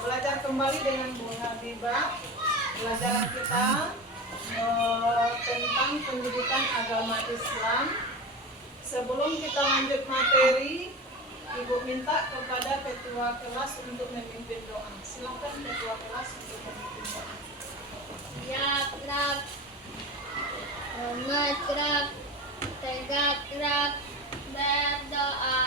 Belajar kembali dengan Bu Habibah. Pelajaran kita tentang pendidikan agama Islam. Sebelum kita lanjut materi, Ibu minta kepada ketua kelas untuk memimpin doa. Silakan ketua kelas untuk memimpin doa. Ya, gerak, gerak, tegak, gerak, berdoa.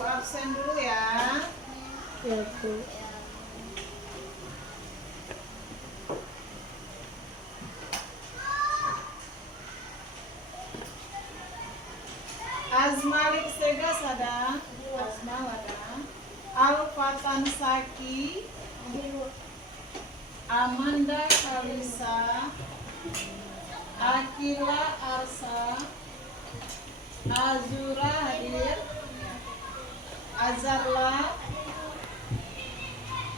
Absen dulu ya. Ya, Bu. Azmalik Segas ada, Azmal ada, Alfatan Saki, Amanda Kalisa, Akila Arsa, Azura hadir, Azarla,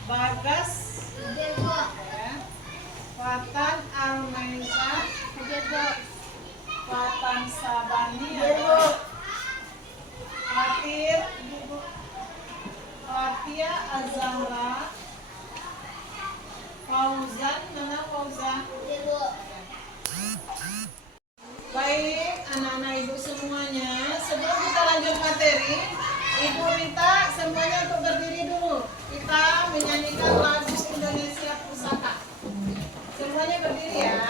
Bagas, Fatan Almeza, Fatan Sabani, Fatir, Fatia Azahra, Fauzan, mana Fauzan? Baik, anak-anak ibu semuanya, sebelum kita lanjut materi, ibu minta semuanya untuk berdiri dulu. Kita menyanyikan lagu Indonesia Pusaka. Semuanya berdiri ya.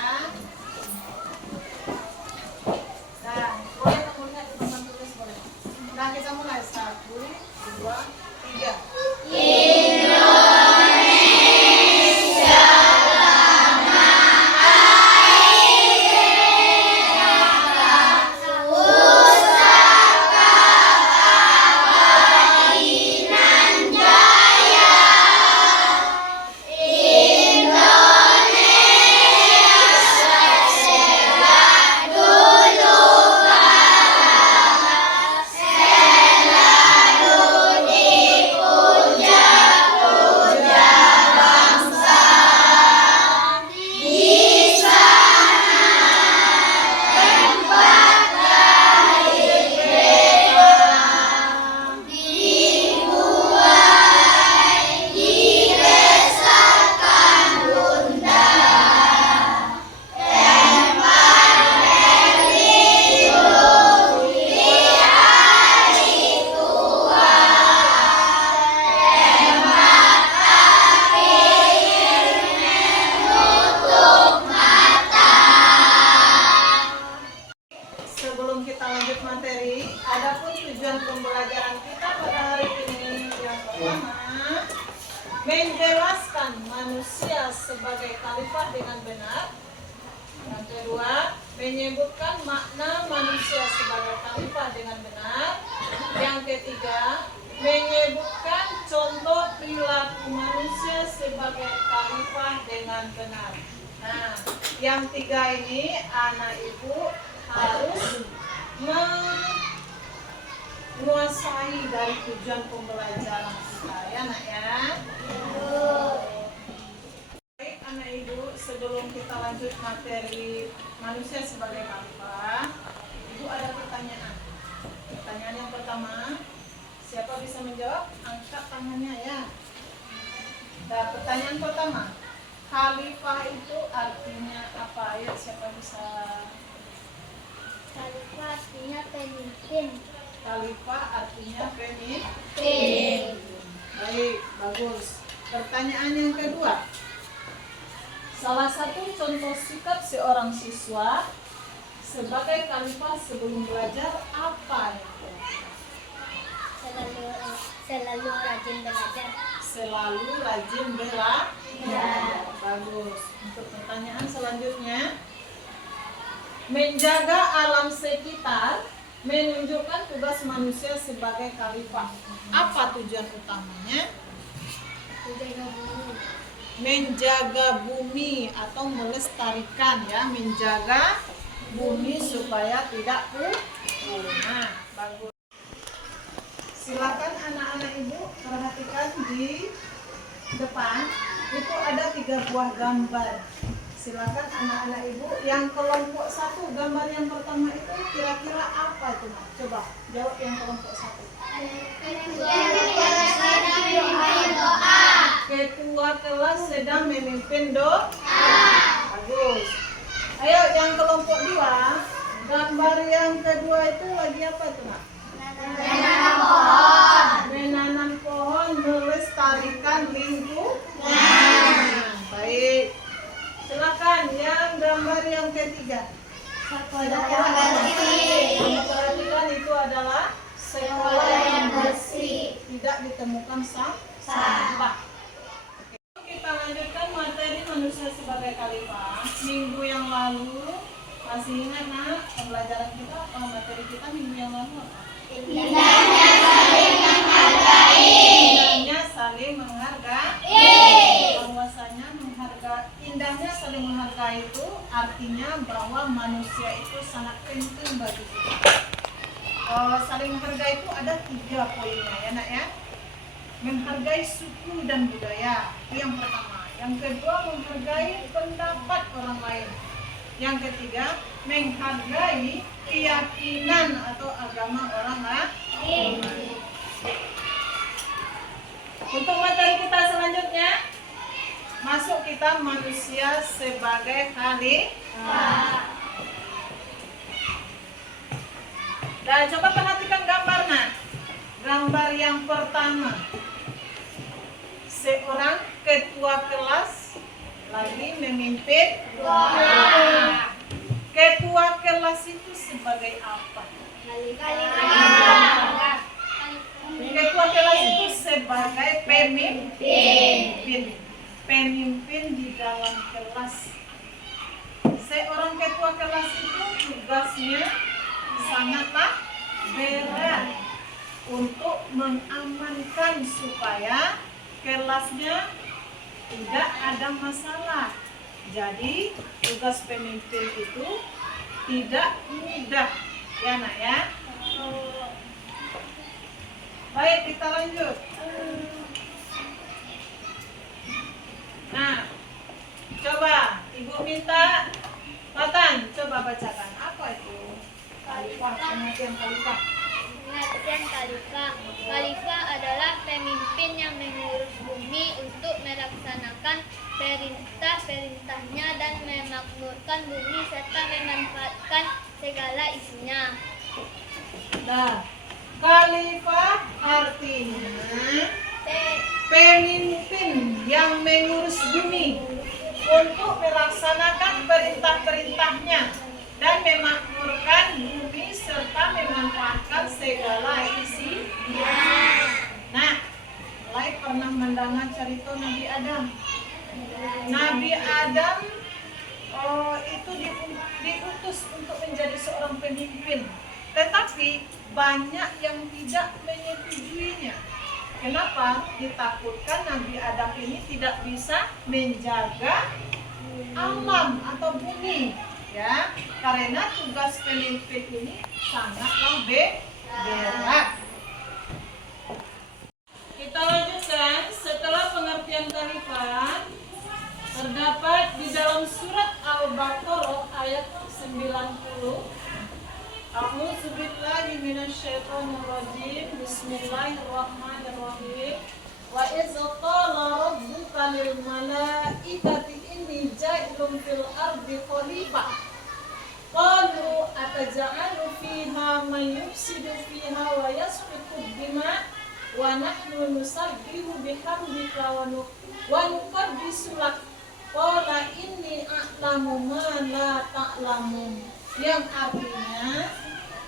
Nah, boleh kemudian teman tulis boleh. Nah, kita mulai 1, 2, 3. Selalu sebagai khalifah dengan benar. Yang kedua, menyebutkan makna manusia sebagai khalifah dengan benar. Yang ketiga, menyebutkan contoh perilaku manusia sebagai khalifah dengan benar. Nah, yang tiga ini anak ibu harus menguasai dari tujuan pembelajaran kita, ya nak ya. Baik anak ibu, sebelum kita lanjut materi manusia sebagai khalifah, ibu ada pertanyaan. Pertanyaan yang pertama, siapa bisa menjawab? Angkat tangannya ya. Nah, pertanyaan pertama, khalifah itu artinya apa? Ayo, siapa bisa? Khalifah artinya pemimpin. Khalifah artinya pemimpin. Baik, bagus. Pertanyaan yang kedua, salah satu contoh sikap seorang siswa sebagai khalifah sebelum belajar apa itu? Selalu rajin belajar. Selalu rajin belajar. Bagus. Untuk pertanyaan selanjutnya, menjaga alam sekitar menunjukkan tugas manusia sebagai khalifah. Apa tujuan utamanya? Menjaga bumi atau melestarikan, ya, menjaga bumi supaya tidak punah. Bagus. Silakan anak-anak ibu perhatikan di depan itu ada 3 buah gambar. Silakan anak-anak ibu yang kelompok 1, gambar yang pertama itu kira-kira apa itu? Coba jawab yang kelompok 1. Ketua kelas sedang memimpin doa. Bagus. Ayo yang kelompok 2, gambar yang kedua itu lagi apa itu nak? Menanam pohon melestarikan lingkungan. Baik. Silakan yang gambar yang ketiga. Perhatikan itu adalah sekolah yang bersih, tidak ditemukan sampah. Kita lanjutkan materi manusia sebagai khalifah. Minggu yang lalu masih ingat nak pembelajaran kita apa? Materi kita minggu yang lalu apa? Indahnya saling menghargai. Indahnya saling menghargai. Bahwasanya indahnya saling menghargai itu artinya bahwa manusia itu sangat penting bagi kita. Saling menghargai itu ada 3 poinnya, ya nak ya. Menghargai suku dan budaya itu yang pertama. Yang kedua, menghargai pendapat orang lain. Yang ketiga, menghargai keyakinan atau agama orang lain. Untuk materi kita selanjutnya, masuk kita manusia sebagai khalifah. Dan coba perhatikan gambarnya. Gambar yang pertama, seorang ketua kelas lagi memimpin doa. Ketua kelas itu sebagai apa? Ketua kelas itu sebagai pemimpin di dalam kelas. Seorang ketua kelas itu tugasnya sangatlah berat untuk mengamankan supaya kelasnya tidak ada masalah. Jadi tugas pemimpin itu tidak mudah, ya nak ya. Baik, kita lanjut. Nah, coba ibu minta Latan, coba bacakan apa itu khalifah, pengertian khalifah. Pengertian khalifah. Khalifah adalah pemimpin yang mengurus bumi untuk melaksanakan perintah-perintahnya dan memakmurkan bumi serta memanfaatkan segala isinya. Nah, khalifah artinya pemimpin yang mengurus bumi untuk melaksanakan perintah-perintahnya dan memakmurkan bumi serta memanfaatkan segala isinya. Nah, mulai pernah mendengar cerita Nabi Adam. Nabi Adam itu diutus untuk menjadi seorang pemimpin, tetapi banyak yang tidak menyetujuinya. Kenapa? Ditakutkan Nabi Adam ini tidak bisa menjaga alam atau bumi, ya, karena tugas pemimpin ini sangatlah berat. Kita lanjutkan. Setelah pengertian khalifah terdapat di dalam surat Al-Baqarah ayat 90. A'udzu billahi minasyaitonir rajim. Bismillahirrahmanirrahim. Wa idz qala rabbuka lil malaikati inni ja'ilun fil ardi khalifah. Qalu ataj'alu fiha man yufsidu fiha wa yasfiku dima wa nahnu nusabbihu bihamdika wa nuqaddisu lak. Qala inni a'lamu ma la ta'lamun. Yang artinya,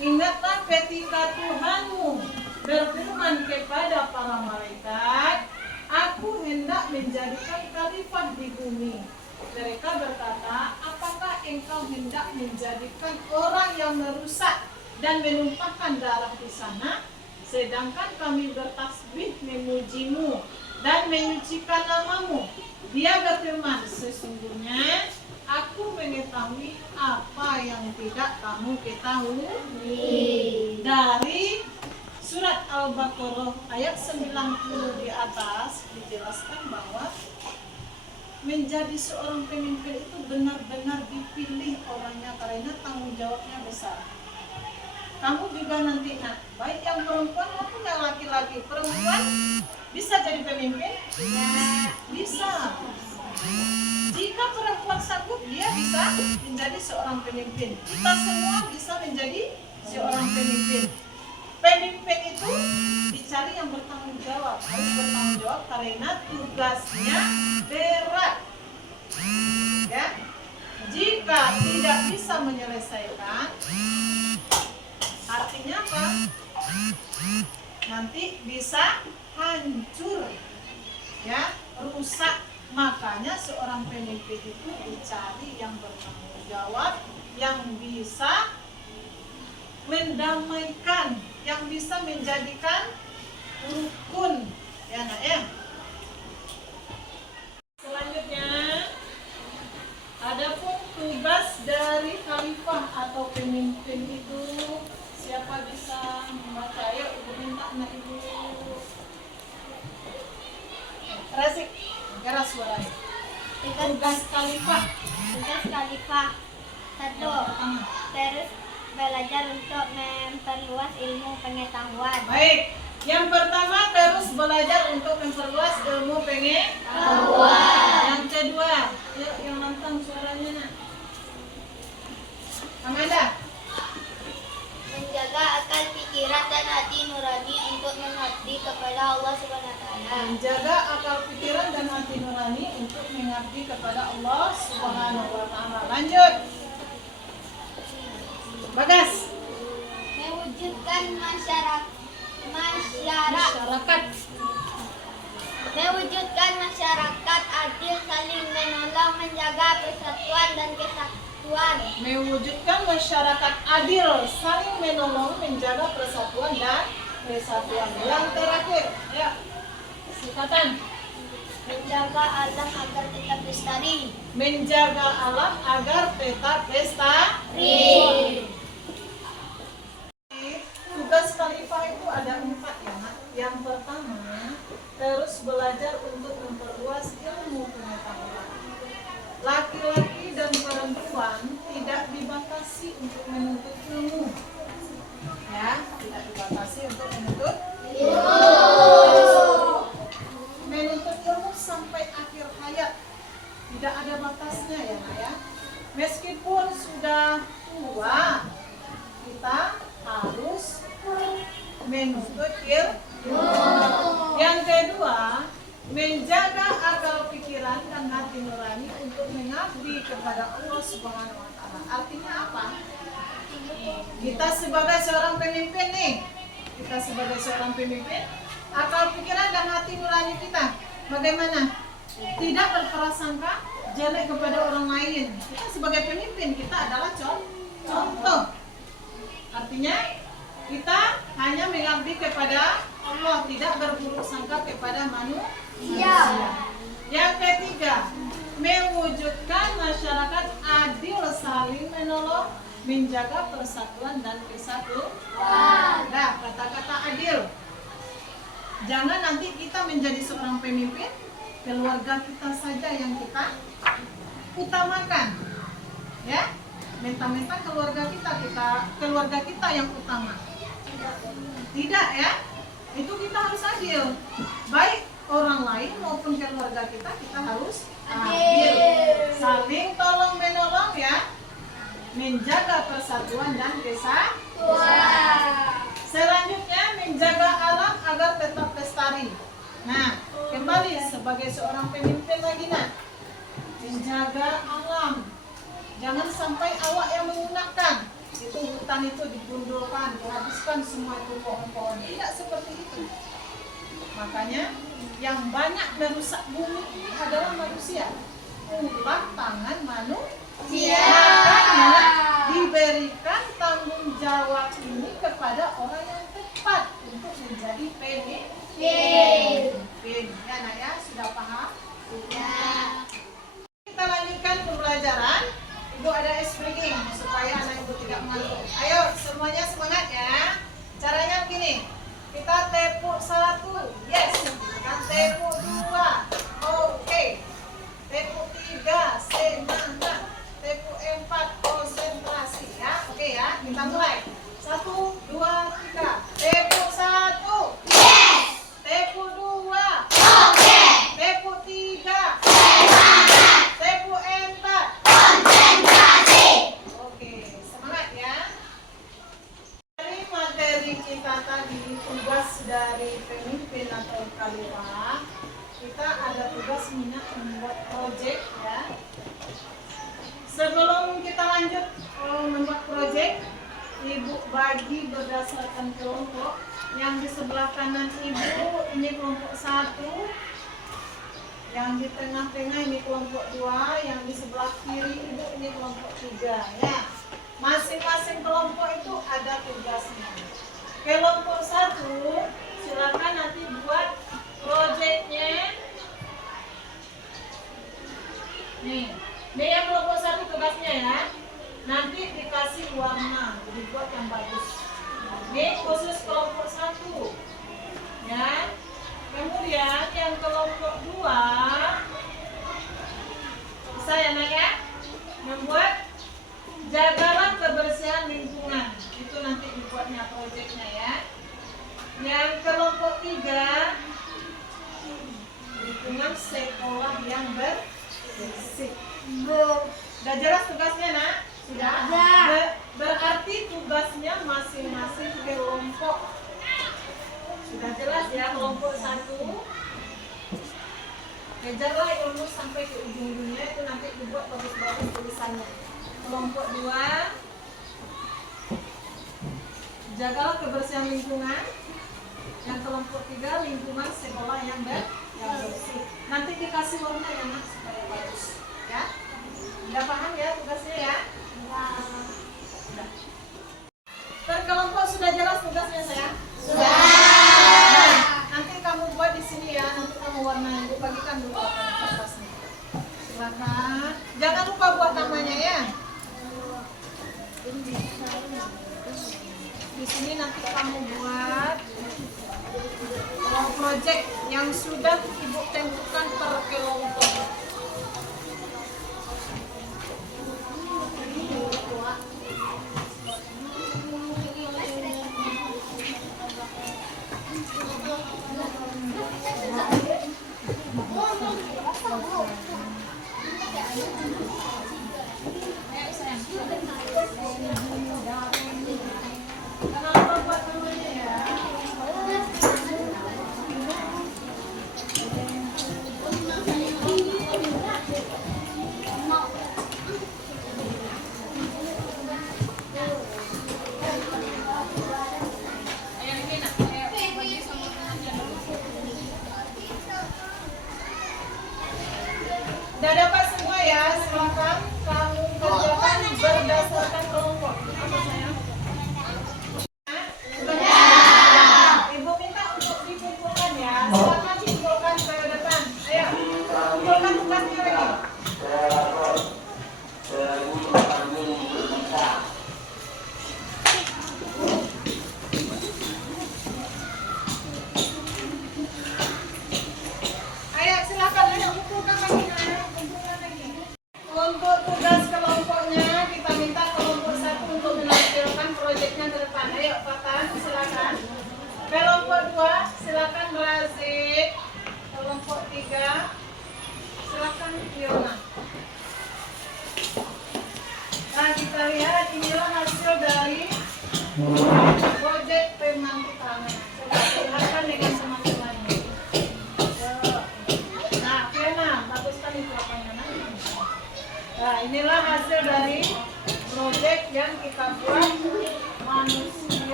ingatlah ketika Tuhanmu berfirman kepada para malaikat, aku hendak menjadikan khalifah di bumi. Mereka berkata, apakah engkau hendak menjadikan orang yang merusak dan menumpahkan darah di sana? Sedangkan kami bertasbih memujimu dan menyucikan namamu. Dia berfirman, sesungguhnya aku mengetahui apa yang tidak kamu ketahui. Dari surat Al-Baqarah ayat 90 di atas dijelaskan bahwa menjadi seorang pemimpin itu benar-benar dipilih orangnya karena tanggung jawabnya besar. Kamu juga nanti, baik yang perempuan maupun yang laki-laki. Perempuan bisa jadi pemimpin? Bisa. Jika perempuan sanggup, dia bisa menjadi seorang pemimpin. Kita semua bisa menjadi seorang pemimpin. Pemimpin itu dicari yang bertanggung jawab. Harus bertanggung jawab karena tugasnya berat. Ya. Jika tidak bisa menyelesaikan, artinya apa? Nanti bisa hancur, ya, rusak. Makanya seorang pemimpin itu dicari yang bertanggung jawab, yang bisa mendamaikan, yang bisa menjadikan rukun, ya nak ya. Selanjutnya, adapun tugas dari khalifah atau pemimpin itu, siapa bisa membaca? Ayo, ibu minta anak ibu. Resik, keras suaranya. Tugas khalifah. Tugas khalifah. 1. Terus belajar untuk memperluas ilmu pengetahuan. Baik, yang pertama terus belajar untuk memperluas ilmu pengetahuan. Yang kedua, yuk yang nonton suaranya nak. Amanda. Menjaga akal pikiran dan hati nurani untuk mengabdi kepada Allah SWT. Menjaga akal pikiran dan hati nurani untuk mengabdi kepada Allah Subhanahu wa taala. Lanjut. Bagas. Mewujudkan masyarakat adil, saling menolong, menjaga persatuan dan kesatuan. Mewujudkan masyarakat adil, saling menolong, menjaga persatuan dan kesatuan. Yang terakhir, ya, singkatan. Menjaga alam agar tetap lestari. Menjaga alam agar tetap lestari. Tugas khalifah itu ada 4 ya, Nak. Yang pertama, terus belajar untuk memperluas ilmu pengetahuan. Laki-laki dan perempuan tidak dibatasi untuk menuntut ilmu. Ya, tidak dibatasi untuk menuntut ilmu. Menuntut ilmu sampai akhir hayat. Tidak ada batasnya ya, Nak ya. Meskipun sudah tua, kita harus menuntut ilmu. Yang kedua, menjaga akal pikiran dan hati nurani untuk mengabdi kepada Allah Subhanahu wa taala. Artinya apa? Kita sebagai seorang pemimpin nih, akal pikiran dan hati nurani kita bagaimana? tidak berprasangka jelek kepada orang lain. Kita sebagai pemimpin, kita adalah contoh. Artinya kita hanya mengabdi kepada Allah, tidak berburuk sangka kepada manusia. Yang ketiga, mewujudkan masyarakat adil, saling menolong, menjaga persatuan dan kesatuan. Nah, kata-kata adil. Jangan nanti kita menjadi seorang pemimpin, keluarga kita saja yang kita utamakan. Ya, mentang-mentang keluarga kita yang utama. Tidak ya, itu kita harus adil. Baik orang lain maupun keluarga kita harus adil. Saling tolong menolong ya, menjaga persatuan dan kesatuan. Selanjutnya menjaga alam agar tetap lestari. Nah, kembali sebagai seorang pemimpin lagi nak, menjaga alam. Jangan sampai awak yang menggunakan itu hutan itu digundulkan, dihabiskan semua itu pohon-pohon. Tidak seperti itu. Makanya yang banyak merusak bumi ini adalah manusia. Ulah tangan manusia. Makanya diberikan tanggung jawab ini kepada orang yang tepat untuk menjadi pemimpin. Ya nak ya, sudah paham? Sudah. Kita lanjutkan pembelajaran. Ibu ada ice breaking supaya anak ibu tidak mengantuk. Ayo semuanya semangat ya. Caranya begini. Kita tepuk 1, yes. Kita tepuk 2, oke. Tepuk 3, semangat. Tepuk 4, konsentrasi ya. Oke ya, kita mulai. 1, 2, 3. Tepuk 1, yes. Tepuk 2, oke. Tepuk 3, semangat. Tepuk 4, konsentrasi. Oke, semangat ya. Dari materi kita tadi, tugas dari pemimpin atau khalifah, kita ada tugas membuat proyek ya. Sebelum kita lanjut membuat proyek, ibu bagi berdasarkan kelompok. Yang di sebelah kanan ibu ini kelompok 1, yang di tengah-tengah ini kelompok 2, yang di sebelah kiri ibu ini kelompok 3 ya. Masing-masing kelompok itu ada tugasnya. Kelompok 1 silakan nanti buat proyeknya. Nih yang kelompok 1 tugasnya ya. Nanti dikasih warna, dibuat yang bagus. Ini khusus kelompok 1 ya. Kemudian yang kelompok 2 bisa ya nak ya, membuat jagalah kebersihan lingkungan. Itu nanti dibuatnya proyeknya ya. Yang kelompok 3 lingkungan sekolah yang bersih. Sudah jelas tugasnya nak? Sudah. Berarti tugasnya masing-masing kelompok. Sudah jelas ya, kelompok 1 kejarlah ilmu sampai ke ujung dunia, itu nanti dibuat bagus-bagus tulisannya. Kelompok 2 jagalah kebersihan lingkungan. Yang kelompok 3 lingkungan sekolah yang bersih. Nanti dikasih warna ya nak supaya bagus ya. Udah paham ya tugasnya ya? Sudah. Terkelompok sudah jelas tugasnya sayang? Sudah. Nanti kamu buat di sini ya, nanti kamu warnai. Ibu bagikan dulu kertasnya. Silakan. Jangan lupa buat namanya ya. Di sini nanti kamu buat proyek yang sudah ibu tentukan per kelompok.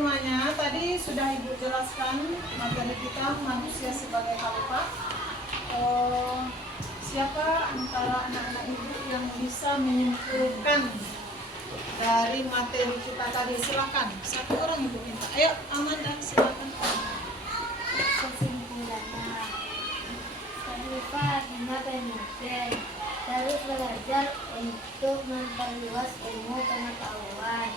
semuanya, tadi sudah Ibu jelaskan materi kita manusia sebagai khalifah. Siapa antara anak-anak Ibu yang bisa menyimpulkan dari materi kita tadi? Silakan, satu orang Ibu minta. Ayo, Amanda, silakan. Kesimpulannya, khalifah adalah pemimpin harus belajar untuk memperluas ilmu pengetahuan,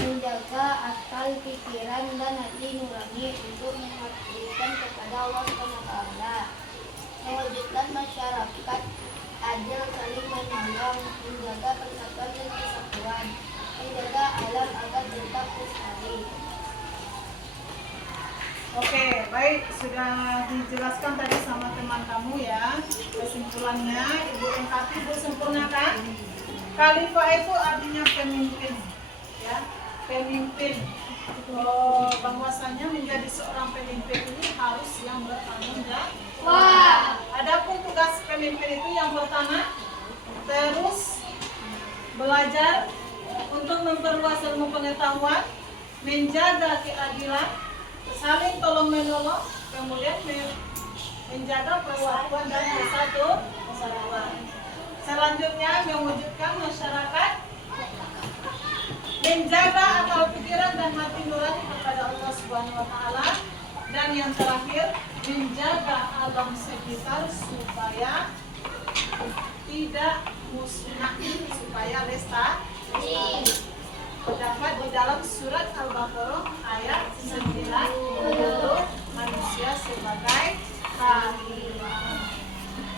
menjaga akal pikiran dan hati nurani untuk mengabdikan kepada Allah SWT, mewujudkan masyarakat adil saling menolong, menjaga persatuan dan kesatuan, menjaga alam agar tetap lestari. Oke, baik, sudah dijelaskan tadi sama teman kamu ya. Kesimpulannya, Ibu lengkapi, Ibu sempurnakan. Khalifah itu artinya pemimpin, ya, pemimpin. Bahwasanya menjadi seorang pemimpin ini harus yang bertanggung jawab. Adapun tugas pemimpin itu yang pertama, terus belajar untuk memperluas ilmu pengetahuan, menjaga keadilan, saling tolong menolong, kemudian menjaga persatuan dan kesatuan. Selanjutnya mewujudkan masyarakat, menjaga akal pikiran dan hati nurani kepada Allah Subhanahu wa taala, dan yang terakhir menjaga alam sekitar supaya tidak musnah, supaya lestari. Terdapat di dalam surat Al-Baqarah ayat 90, manusia sebagai khalifah.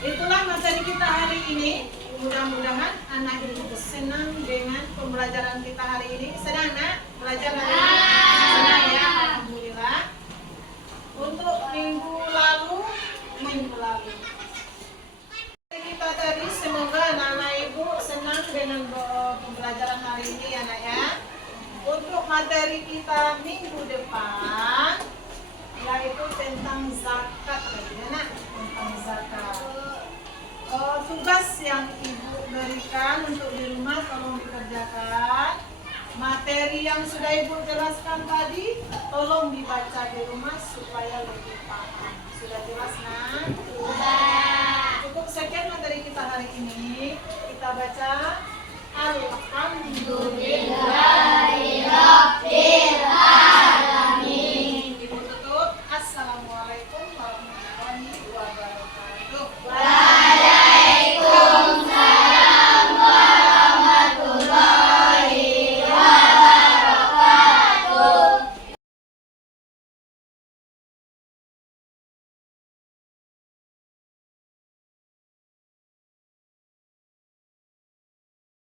Itulah materi kita hari ini. Mudah-mudahan anak ibu senang dengan pembelajaran kita hari ini. Senang nak belajar hari ini? Senang ya, alhamdulillah. Untuk minggu lalu kita tadi, semoga anak-anak ibu senang dengan pembelajaran hari ini ya nak ya. Untuk materi kita minggu depan yaitu tentang zakat lagi ya nak, tentang zakat. Tugas yang ibu berikan untuk di rumah tolong dikerjakan. Materi yang sudah ibu jelaskan tadi tolong dibaca di rumah supaya lebih paham. Sudah jelas nak? Cukup sekian materi kita hari ini. Kita baca Alhamdulillah.